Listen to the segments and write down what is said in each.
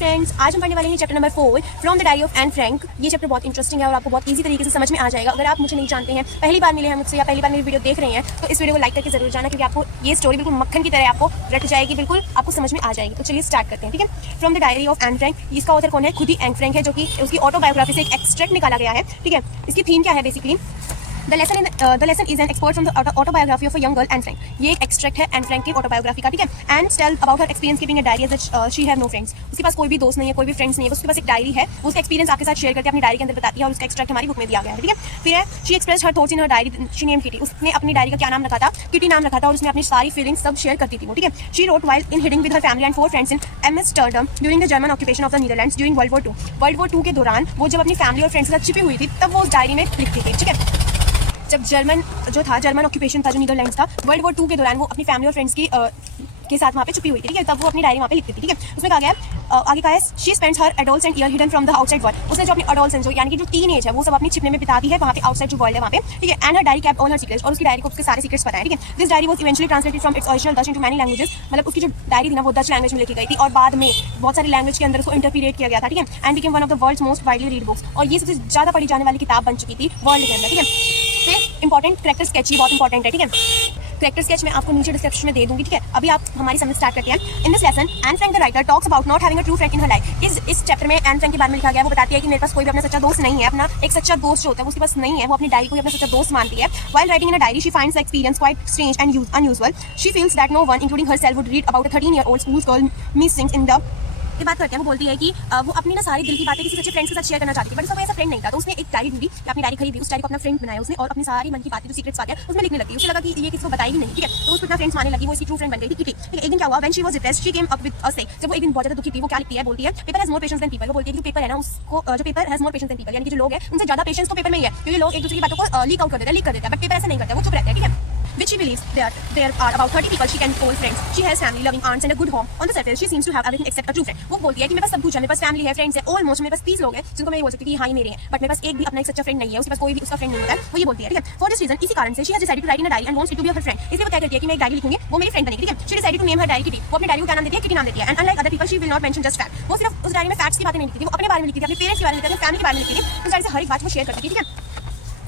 Friends, आज हम पढ़ने वाले हैं chapter number 4 from the diary of Anne Frank. ये चैप्टर बहुत इंटरेस्टिंग है और आपको बहुत इजी तरीके से समझ में आ जाएगा। अगर आप मुझे नहीं जानते हैं, पहली बार मिले हैं मुझसे या पहली बार मेरी वीडियो देख रहे हैं, तो इस वीडियो को लाइक करके जरूर जाना, क्योंकि आपको ये स्टोरी बिल्कुल मक्खन की तरह आपको रट जाएगी, बिल्कुल आपको समझ में आ जाएगी। तो चलिए स्टार्ट करते हैं, ठीक है। From the diary of Anne Frank, इसका ऑथर कौन है? खुद ही एन फ्रैंक है, जो कि उसकी ऑटोबायोग्राफी से एक एक्सट्रैक्ट निकाला गया है, ठीक है। इसकी थीम क्या है? Basically The lesson is an export from the autobiography of a young girl, Anne Frank. ये एक एक्सट्रैक्ट है एन फ्रैंक की ऑटोबायोग्राफी का, ठीक है। And tell about her experience keeping a diary as she have no friends. उसके पास कोई भी दोस्त नहीं है, कोई भी फ्रेंड्स नहीं है, उसके पास एक डायरी है, वो उसका एक्सपीरियंस आपके साथ शेयर करके अपनी डायरी के अंदर बताती है, और उसका एक्सट्रैक्ट हमारी बुक में दिया गया है, ठीक है। फिर है she express her thoughts in her diary, she name kitty. उसने अपनी डायरी का क्या नाम रखा था? किटी नाम रखा था, और उसमें अपनी सारी फीलिंग्स सब शेयर करती थी वो, ठीक है। She wrote while in heading with her family and 4 friends in Amsterdam during the German occupation of the Netherlands during world war 2। World war 2 के दौरान वो जब अपनी फैमिली और फ्रेंड्स के साथ छिपी हुई थी, तब वो उस डायरी में लिखती थी, ठीक है। जब जर्मन ऑक्यूपेशन था, जो नीदरलैंड्स था, वर्ल्ड वॉर 2 के दौरान वो अपनी फैमिली और फ्रेंड्स के साथ वहाँ पे छुपी हुई थी, ठीक है। तब वो अपनी डायरी वहाँ पे लिखती थी, ठीक है। उसमें कहा गया आगे कहा है she spends her adolescent year hidden from the outside world. उसने जो अपनी एडोल्सेंट जो यानी कि जो टीन एज है, वो सब अपनी छिपने में बिताती है वहाँ पे आउटसाइड जो वर्ल्ड है वहाँ पे, ठीक है। And her diary kept all her secrets, और उसकी डायरी को उसके सारे सीक्रेट्स पता है, ठीक है। This diary was eventually translated from its original Dutch into many languages. मतलब उसकी जो डायरी थी ना, वो डच लैंग्वेज में लिखी गई थी, और बाद में बहुत सारी लैंग्वेज के अंदर उसको इंटरप्रिएट किया गया था, ठीक है। And became one of the world's most widely read books, और ये सबसे ज़्यादा पढ़ी जाने वाली किताब बन चुकी थी वर्ल्ड के अंदर, ठीक है। फिर इंपॉर्टेंट करेक्टर स्केच, ये बहुत इंपॉर्टेंट है, ठीक है। करेक्टर स्केच मैं आपको नीचे डिस्क्रिप्शन में दे दूंगी, ठीक है। अभी आप हमारी समझ स्टार्ट करते हैं। In this lesson Anne Frank the writer talks about not having a true friend in her life. इस चैप्टर में एन फ्रैंक के बारे में लिखा गया है, वो बताती है कि मेरे पास कोई भी अपना सच्चा दोस्त नहीं है। अपना एक सच्चा दोस्त जो होता है वो उसके पास नहीं है, वो अपनी डायरी को अपना सच्चा दोस्त मानती है। While writing in a diary she finds the experience quite strange and unusual. She feels that no one including herself would read about a 13-year-old school girl missing in the की बात करते हैं। वो बोलती है कि वो अपनी ना सारी दिल की बातें किसी सच्चे फ्रेंड्स के साथ शेयर करना चाहती थी, बट उसका कोई ऐसा फ्रेंड नहीं था। तो उसने एक डायरी ढूंढी, अपनी डायरी खरीदी, उस डायरी को अपना फ्रेंड बनाया उसने, और अपनी सारी मन की बातें जो सीक्रेट्स बातें उसमें लिखने लगी। उसे लगा कि ये किसी को बताएगी नहीं, ठीक है। तो उसको इतना फ्रेंड्स मानने लगी, वो इसकी ट्रू फ्रेंड बन गई थी, किटी, ठीक है। एक दिन क्या हुआ? When she was depressed she came up with a से। जब वो एक दिन बहुत ज्यादा दुखी थी, वो क्या लिखती है? बोलती है paper has more patience than people. वो बोलती है कि पेपर है ना, उसको जो paper has more patience than people, यानी कि जो लोग हैं उनसे ज्यादा पेशेंस तो पेपर में ही है, क्योंकि लोग एक दूसरे की बातों को लीक आउट कर देते हैं, बट पेपर ऐसा नहीं करता, वो चुप रहता है, ठीक है। Which she believes there are about 30 people she can call friends. She has family, loving aunts and a good home. On the surface, she seems to have everything except a true friend. वो बोलती है कि मेरे पास सब कुछ है, मेरे पास family है, फ्रेंड्स है, ऑलमोस्ट मेरे पास 30 लोग हैं जिनको मैं ये बोल सकती हूँ कि हाँ ये मेरे हैं, बट मेरे पास एक भी अपना एक सच्चा फ्रेंड नहीं है, उसके पास कोई भी उसका फ्रेंड नहीं होता है, वो ये बोलती है, ठीक है। फॉर दिस रीजन, इसी कारण से she has decided to write in a diary and wants it to be her friend. इसलिए वो क्या करती है कि मैं एक डायरी लिखूंगी, वो मेरी फ्रेंड बनेगी, ठीक है। She decided to name her diary Kitty. वो अपनी डायरी को क्या नाम देती है? किटी नाम देती है। And unlike other people, she will not mention just fact. वो सिर्फ उस डायरी में फैक्ट्स की बातें नहीं लिखती थी, वो अपने बारे में लिखती थी, अपने पेरेंट्स के बारे में लिखती थी, अपनी फैमिली के बारे में लिखती थी। उस डायरी से हर एक बात वो शेयर करती थी, ठीक है।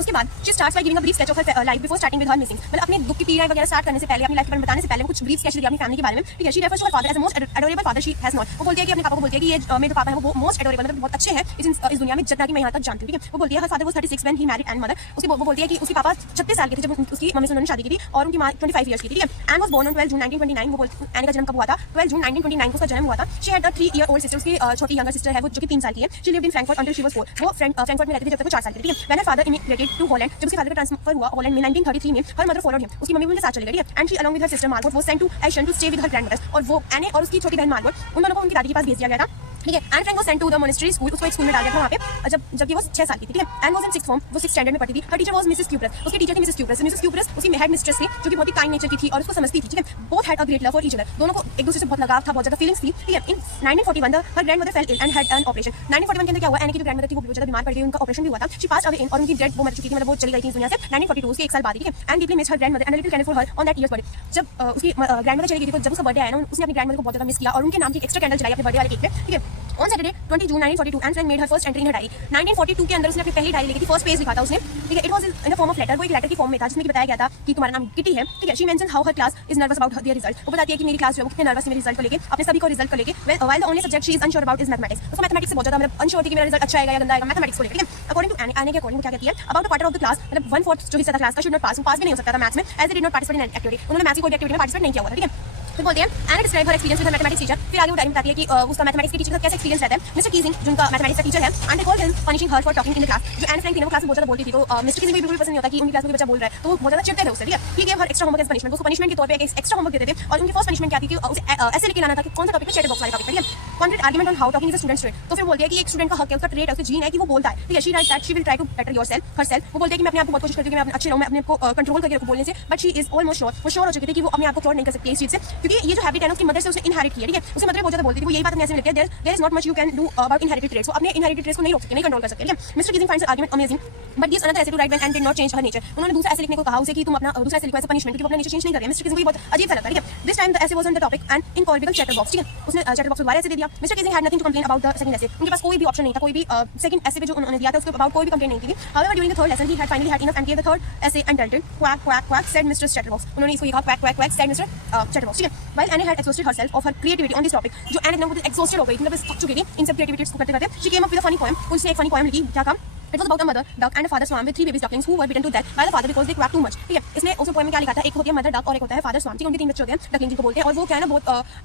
उसके बाद she starts by giving a brief sketch of her life before starting with her missing. मतलब अपने दुख की पीड़ाएं वगैरह स्टार्ट करने से पहले, अपनी लाइफ के बारे में बताने से पहले वो कुछ ब्रीफ स्केच देती है अपनी फैमिली के बारे में, ठीक है। She refers to her father as the most adorable father she has known. वो बोलती है कि अपने पापा को बोलती है कि ये मेरे पापा हैं, वो मोस्ट एडोरेबल, मतलब बहुत अच्छे हैं इस दुनिया में जितना कि मैं यहाँ तक जानती हूँ, ठीक है। वो बोलती है her father was 36 when he married Anne mother. वो बोलती है कि उसके पापा 36 साल के थे जब उसकी मम्मी से उन्होंने शादी की थी, और उनकी माँ 25 ईयर्स की थी, ठीक है। Anne was born on 12 June 1929. वो बोलती Anne का जन्म कब हुआ था? 12 जून 1929 को उसका जन्म हुआ था। She had a 3-year-old sister. उसकी छोटी younger sister है वो, जो कि 3 साल की है। She lived in Frankfurt until she was 4. वो फ्रैंकफर्ट में रहती थी जब तक वो 4 साल की थी, ठीक है। When her father immigrated to Holland, जब उसके फादर का ट्रांसफर हुआ हॉलैंड में 1933 में, her mother followed him. उसकी मम्मी भी उनके साथ चली गई, ठीक है। And she along with her sister Margot was sent to Aschen to stay with her grandmothers. और वो एने और उसकी छोटी बहन मार्गोट, उन दोनों को उनकी दादी के पास भेज दिया गया था, ठीक है। And Frank was sent to the monastery school, उसको एक स्कूल में डाल दिया था वहाँ पे, जबकि वो 6 साल की थी, ठीक है। And was in 6th form, वो 6th स्टैंडर्ड में पढ़ती थी। हर टीचर वाज मिसेस क्यूप्रस, उसकी टीचर थी मिसेस क्यूप्रस। मिसेस क्यूप्रस उसकी हेड मिस्ट्रेस थी, जो कि बहुत ही काइंड नेचर की थी और उसको समझती थी, ठीक है। Both had a great love for each other, दोनों को एक दूसरे से बहुत लगाव था, बहुत ज्यादा फीलिंग्स थी, ठीक है। In 1941 her grandmother fell ill and had an operation. 1941 के अंदर क्या हुआ? एनी की जो ग्रैंडमदर थी वो बहुत ज्यादा बीमार पड़ गई, उनका ऑपरेशन भी हुआ था। शी पास्ड अवे इन, और उनकी डेथ वो मर चुकी थी, मतलब वो चली गई थी इस दुनिया से 1942 के 1 साल बाद, ठीक है। And deeply miss her grandmother and little candle for her on that years birthday. जब उसकी ग्रैंडमदर चली गई थी, तो जब उसका बर्थडे आया ना, उसने अपनी ग्रैंडमदर को बहुत ज्यादा मिस किया और उनके नाम की एक्स्ट्रा कैंडल जलाई अपने बर्थडे वाले केक पे, ठीक है। On Saturday 20 June 1942 Anne Frank made her first entry in her diary. 1942 के अंदर उसने अपनी पहली डायरी लिखी थी, फर्स्ट पेज लिखा था उसने, ठीक है। It was in the form of letter, वो एक लेटर की फॉर्म में था, जिसमें कि बताया गया था कि तुम्हारा नाम किटी है, ठीक है। She mentions how her class is nervous about their result. वो बताती है कि मेरी क्लास जो है वो कितने नर्वस है मेरे रिजल्ट को लेके, अपने सभी को रिजल्ट को लेके। While the only subject she is unsure about is mathematics. उसको मैथमेटिक्स से बहुत ज्यादा मतलब अनश्योर थी कि मेरा रिजल्ट अच्छा आएगा या गंदा आएगा, मैथमेटिक्स को लेके, ठीक है। According to Anne के अकॉर्डिंग क्या कहती है? About a quarter of the class, मतलब 1/4 जो हिस्सा था क्लास का should not pass, वो पास भी नहीं हो सकता था मैथ्स में, as they did not participate in an activity. उन्होंने मैथ्स की कोई एक्टिविटी में पार्टिसिपेट नहीं किया हुआ था, ठीक है। फिर बोलते हैं Anne described her experience with her mathematics teacher. फिर आगे वो डायरी में बताती है कि उसका मैथमेटिक्स के टीचर का कैसा एक्सपीरियंस रहता है। मिस्टर कीजिंग जो उनका मैथमेटिक्स का टीचर है, and they called him punishing her for talking in the class. जो एन फ्रैंक थी ना, वो क्लास में बहुत ज्यादा बोलती थी, तो मिस्टर कीजिंग को बिल्कुल पसंद नहीं होता कि उनकी क्लास में कोई बच्चा बोल रहा है, तो वो बहुत ज्यादा चिढ़ते थे उससे, ठीक है। He gave her extra homework as punishment, उसको पनिशमेंट के तौर पे एक एक्स्ट्रा होमवर्क देते थे, और उनकी फर्स्ट पनिशमेंट क्या थी कि उसे ऐसे लिख के लाना था कि कौन सा टॉपिक है, चैट बॉक्स वाले टॉपिक, ठीक है। Concrete argument on how talking is a students trait. तो फिर बोलती है कि एक स्टूडेंट का हक है, उसका ट्रेट है, उसका जीन है कि वो बोलता है, ठीक है। She writes that she will try to better yourself herself. वो बोलती है कि मैं अपने आप को बहुत कोशिश करती हूँ कि मैं अच्छे रहूँ, मैं अपने को कंट्रोल करके रखूँ बोलने से, but she is almost sure, वो श्योर हो चुकी थी कि वो अपने आप को क्योर नहीं कर सकती इस चीज से। क्योंकि ये जो हैबिट है ना उसकी मदर से उसने इनहेरिट किया, ठीक है। उसकी मदर बहुत ज्यादा बोलती थी, वो यही बात अपने ऐसे में लिखती है, there is not much you can do about inherited traits. वो अपने इनहेरिटेड ट्रेट्स को नहीं रोक सकते, नहीं कंट्रोल कर सकते, ठीक है। Mr Keesing finds argument amazing but gives another essay to write when and did not change her nature. उन्होंने दूसरा ऐसे लिखने को कहा उसे कि तुम अपना दूसरा ऐसे लिखो एज पनिशमेंट, क्योंकि वो अपना नेचर चेंज नहीं कर रहे हैं। मिस्टर कीजिंग को ये बहुत अजीब सा लगता है, ठीक है। This time the essay was on the topic and incorrigible chatterbox, ठीक है। उसने चैटर बॉक्स को दोबारा ऐसे दे दिया। Mr Keesing had nothing to complain about the second essay, उनके पास कोई भी ऑप्शन नहीं था, कोई भी सेकंड ऐसे पे जो उन्होंने दिया था उसके अबाउट कोई भी कंप्लेन नहीं थी। However during the third lesson he had finally had enough and give the third essay entitled quack quack quack said Mr chatterbox. उन्होंने इसको कहा quack quack quack said Mr chatterbox, ठीक है। While Annie had exhausted herself of her creativity on this topic, जो Annie एकदम exhausted हो गई, मतलब थक चुकी थी इन सब क्रिएटिविटीज को करते करते, she came up with a funny poem. उसने एक फनी पोएम लिखी, क्या काम? It was about a mother duck and a father swan with 3 baby ducklings who were beaten to death by the father because they quacked too much, ठीक है। इसमें उसमें poem में क्या लिखा था, एक होती है मदर डक और एक होता है फादर स्वान, ठीक है। उनके 3 बच्चे होते हैं, डकलिंग जिनको बोलते हैं, और वो क्या है ना बहुत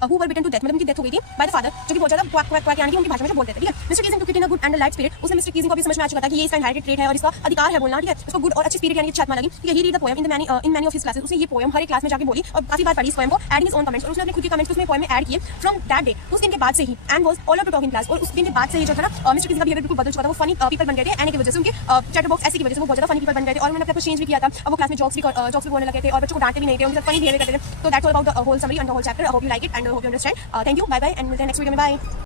who were beaten to death, मतलब उनकी डेथ हो गई थी बाय द फादर, जो कि बहुत ज्यादा क्वैक क्वैक क्वैक यानी कि उनकी भाषा में जो बोलते थे, ठीक है। Mr Keesing took it in a good and a light spirit, उसने मिस्टर कीजिंग को भी समझ में आ चुका था कि ये इसका इनहेरिटेड ट्रेट है और इसका अधिकार है बोलना, ठीक है। उसको गुड और अच्छी स्पिरिट यानी कि अच्छी आत्मा लगी, ठीक है। He read the poem in many of his classes, उसने ये पोएम हर एक क्लास में जाके बोली और काफी बार पढ़ी इस पोएम को, एडिंग हिज ओन कमेंट्स, और उसने अपने खुद के कमेंट्स उसमें पोएम में ऐड किए। फ्रॉम दैट डे, उस दिन के बाद से ही and was all to talk in class, और उस दिन के बाद से ही जो था ना मिस्टर कीजिंग का बिहेवियर बिल्कुल बदल चुका था। वो फनी पीपल बन गए थे एनी की वजह से, उनके चैटर बॉक्स ऐसी की वजह से वो बहुत ज्यादा फनी पीपल बन गए थे, और उन्होंने अपने आप को चेंज भी किया था। अब वो क्लास में जोक्स भी बोलने लगे थे और बच्चों को डांटते भी नहीं थे, उनके साथ फनी बिहेवियर करते थे। तो that's all about the whole summary and the whole chapter. I hope you like it and hope you understand. Thank you, bye bye, and मिलते हैं नेक्स्ट वीडियो में। बाय।